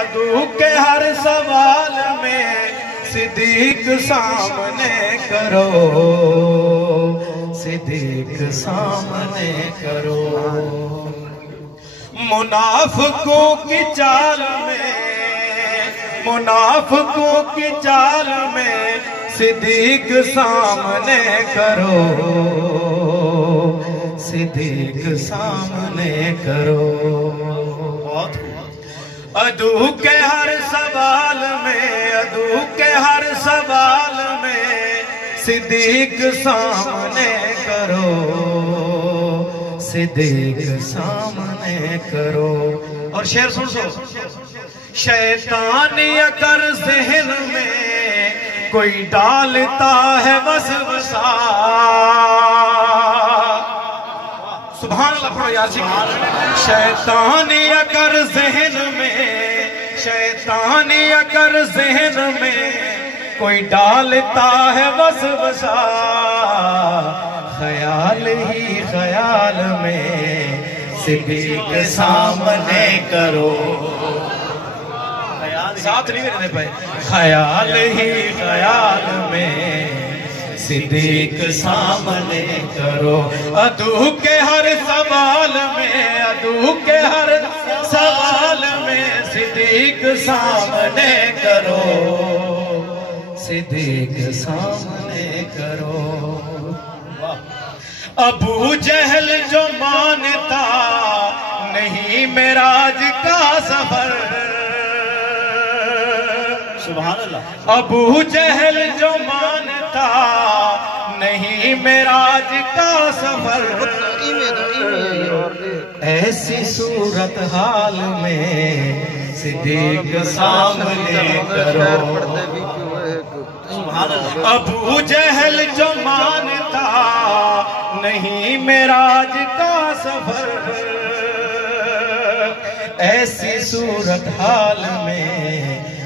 عدو کے ہر سوال میں صدیق سامنے کرو، صدیق سامنے کرو۔ منافقوں کی چال میں، منافقوں کی چال میں صدیق سامنے کرو، صدیق سامنے کرو۔ عدو کے ہر سوال میں، عدو کے ہر سوال میں صدیق سامنے کرو، صدیق سامنے کرو۔ اور شعر سن سو۔ شیطان اگر ذہن میں کوئی ڈالتا ہے وسوسہ، سبحان اللہ پڑھو یار جی۔ شیطان اگر ذہن میں، شیطان اگر ذہن میں کوئی ڈالتا ہے وسوسہ، خیال ہی خیال میں صدیق سامنے کرو۔ ساتھ نہیں رہنے پائے۔ خیال ہی خیال میں صدیق سامنے کرو۔ عدو کے ہر سوال میں، عدو کے ہر سوال میں صدیق سامنے کرو، صدیق سامنے کرو۔ ابو جہل جو مانتا نہیں معراج کا سفر، سبحان اللہ۔ ابو جہل جو مانتا نہیں معراج کا سفر، ایسی صورتحال میں صدیق سامنے کرو۔ ابو جہل جو مانتا نہیں معراج کا سفر، ایسی صورتحال میں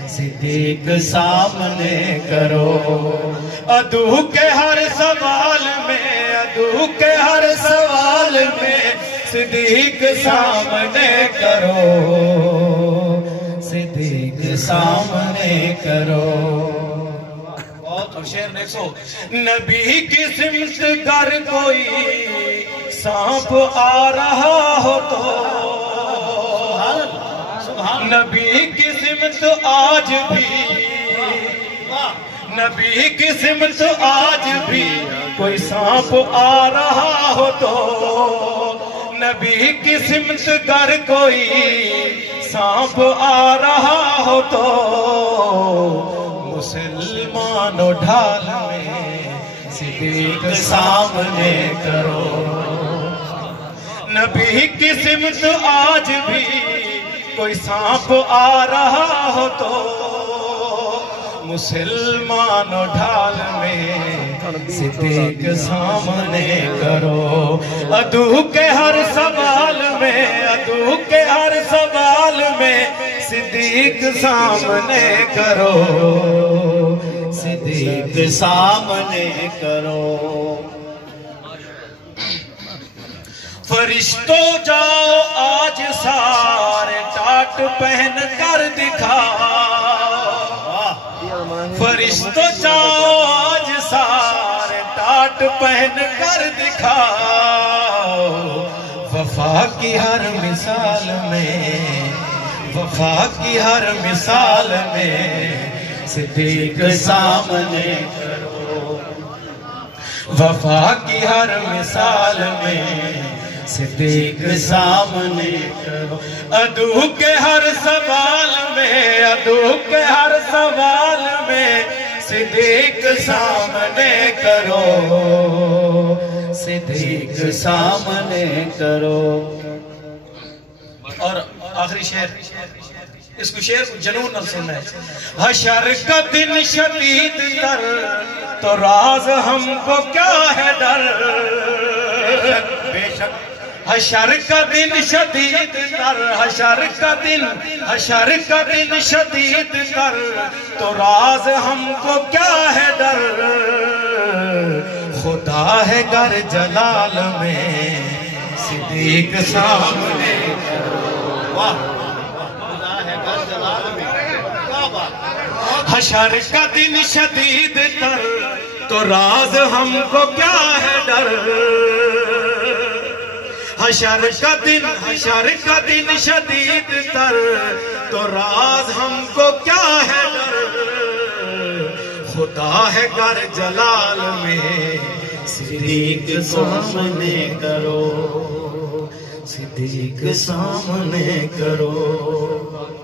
صدیق سامنے کرو۔ عدو کے ہر سوال میں، عدو کے ہر سوال میں صدیق سامنے کرو، صدیق سامنے کرو۔ اور شعر نے سو۔ نبی کی سمت گر کوئی سانپ آ رہا ہو تو، نبی کی سمت آج بھی، نبی کی سمت آج بھی کوئی سانپ آ رہا ہو تو، نبی کی سمت گر کوئی سانپ آ رہا ہو تو، مسلمانوں ڈھال میں صدیق سامنے کرو۔ نبی کی سمت آج بھی کوئی سانپ آ رہا ہو تو، مسلمانوں ڈھال میں صدیق سامنے کرو۔ عدو کے ہر سوال میں، عدو کے ہر سوال میں صدیق سامنے کرو، صدیق سامنے کرو۔ فرشتوں جاؤ آج سارے ٹاٹ پہن کر دکھاؤ، فرشتوں جاؤ آج سارے ٹاٹ پہن کر دکھاؤ۔ وفا کی ہر مثال میں، وفا کی ہر مثال میں صدیق سامنے کرو۔ وفا کی ہر مثال میں صدیق سامنے کرو۔ عدو کے ہر سوال میں، عدو کے ہر سوال میں صدیق سامنے کرو، صدیق سامنے کرو۔ اور آخری شعر، اس کو شعر کو جنون نہ سننا ہے۔ حشر کا دن شدید تر تو راز ہم کو کیا ہے ڈر، بے شک حشر کا دن شدید تر، حشر کا دن شدید تر تو راز ہم کو کیا ہے ڈر، خدا ہے گر جلال میں صدیق سامنے کرو۔ حشر کا دن شدید تر تو راز ہم کو کیا ہے ڈر حشر کا دن شدید تر تو راز ہم کو کیا ہے ڈر خدا ہے گر جلال میں صدیق سامنے کرو صدیق سامنے کرو